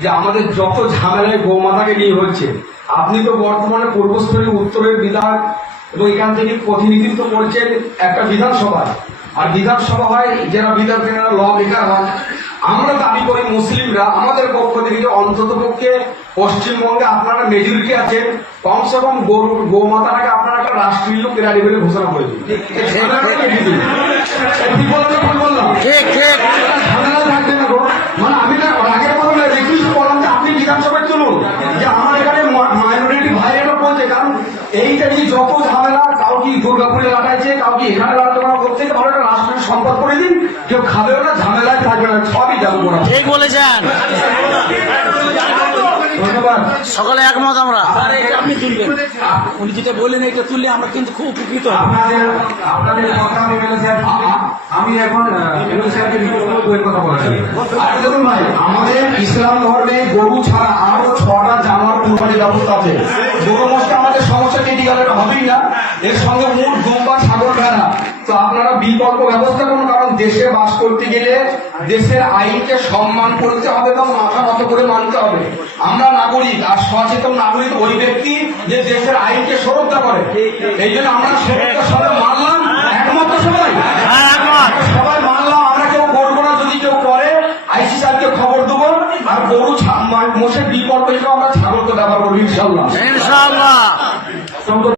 যে আমাদের যত ঝামেলায় গোমাতাকে নিয়ে হচ্ছে, আপনি তো বর্তমানে পূর্বস্থলী উত্তরের বিধায়ক এবং এখান থেকে প্রতিনিধিত্ব করছেন একটা বিধানসভায়, আর বিধানসভা হয় যারা বিধায়কেরা ল মেকার হয়। আমরা দাবি করি মুসলিমরা আমাদের পক্ষ থেকে যে অন্তত পক্ষে পশ্চিমবঙ্গে আপনারা মেজরিটি আছেন, কমসে কম গোমাতাটাকে আপনারা একটা রাষ্ট্রীয় প্রাণী বলে ঘোষণা করে দিন। ঝামেলা থাকবে না গো। মানে আমি না আগের কথা রিকোয়েস্ট করলাম যে আপনি বিধানসভায় তুলুন, যে আমার এখানে মাইনরিটি ভাইয়েরও বলছে, কারণ এইটা নিয়ে যত ঝামেলা, কাউ কি দুর্গাপুরে লাগাইছে, কাউ কি এখানে লাগাতে করছে, ভালো একটা রাষ্ট্রের সম্পদ করে দিন, কেউ খাবেও না, ঝামেলায় থাকবে না, সবই যাবো না। ঠিক বলেছেন, ধন্যবাদ। সকলে একমত আমরা। আপনি তুলবেন, উনি যেটা বললেন এটা তুললে আমরা কিন্তু খুব উপকৃত হব। আপনাদের কথা আমি আমি এখন বইয়ের কথা বলছি। দেখুন ভাই, আমাদের ইসলাম ধর্মে গরু ছাড়া আরো 6টা জানোয়ার কুরবানির ব্যবস্থা আছে। গরু মোষটা আমাদের সমস্যা ক্রিটিক্যাল হবেই না, এর সঙ্গে উট, দুম্বা, ছাগল, ভেড়া। তো আপনারা বিকল্প ব্যবস্থা করুন, কারণ দেশে বাস করতে গেলে দেশের আইনকে সম্মান করতে হবে এবং মাথা নত করে মানতে হবে। আমরা নাগরিক, আর সচেতন নাগরিক ওই ব্যক্তি যে দেশের আইনকে সুরক্ষা করে। এই জন্য আমরা সুরক্ষার সঙ্গে মানলাম